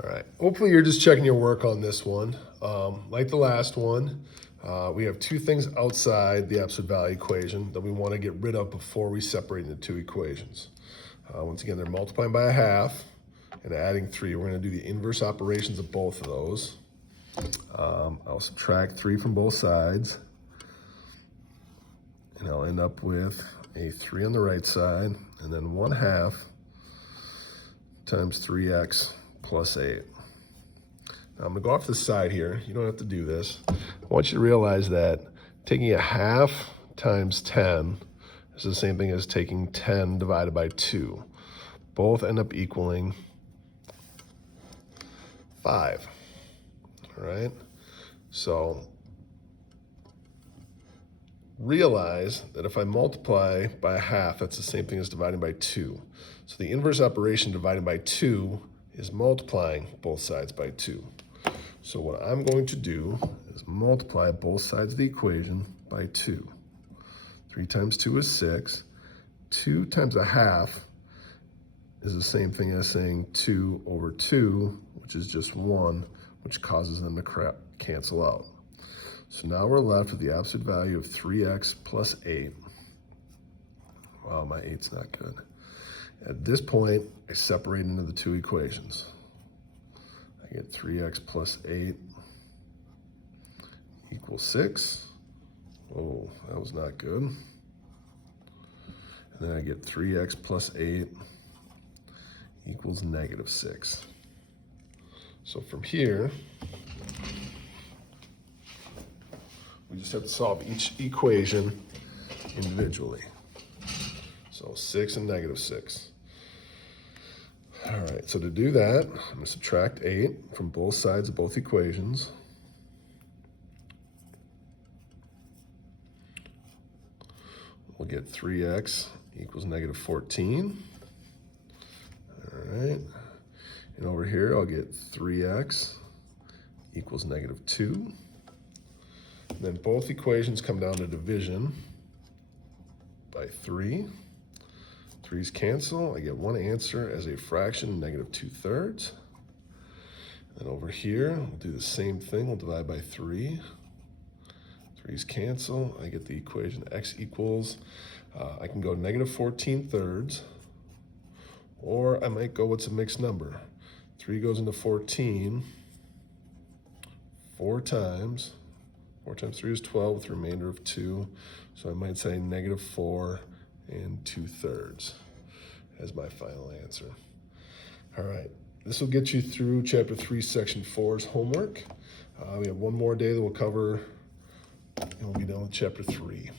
All right, hopefully you're just checking your work on this one. Like the last one, we have two things outside the absolute value equation that we want to get rid of before we separate into two equations. Once again, they're multiplying by a half and adding 3. We're going to do the inverse operations of both of those. I'll subtract 3 from both sides, and I'll end up with a 3 on the right side, and then 1/2 times 3x plus 8. Now I'm going to go off the side here. You don't have to do this. I want you to realize that taking a half times 10 is the same thing as taking 10 divided by 2. Both end up equaling 5. All right? So realize that if I multiply by a half, that's the same thing as dividing by 2. So the inverse operation dividing by 2 is multiplying both sides by 2. So what I'm going to do is multiply both sides of the equation by 2. 3 times 2 is 6. 2 times a half is the same thing as saying 2 over 2, which is just 1, which causes them to cancel out. So now we're left with the absolute value of 3x plus 8. Wow, my 8's not good. At this point, I separate into the two equations. I get 3x plus 8 equals 6. Oh, that was not good. And then I get 3x plus 8 equals negative 6. So from here, we just have to solve each equation individually. So 6 and negative 6. All right, so to do that, I'm going to subtract 8 from both sides of both equations. We'll get 3x equals negative 14. All right, and over here I'll get 3x equals negative 2. And then both equations come down to division by 3. 3's cancel. I get one answer as a fraction, negative 2/3. And over here, we'll do the same thing. We'll divide by 3. 3's cancel. I get the equation x equals, I can go negative 14/3, or I might go what's a mixed number. 3 goes into 14 4 times. 4 times 3 is 12 with the remainder of 2. So I might say negative 4 2/3 as my final answer. All right, this will get you through chapter 3, section 4's homework. We have one more day that we'll cover, and we'll be done with chapter 3.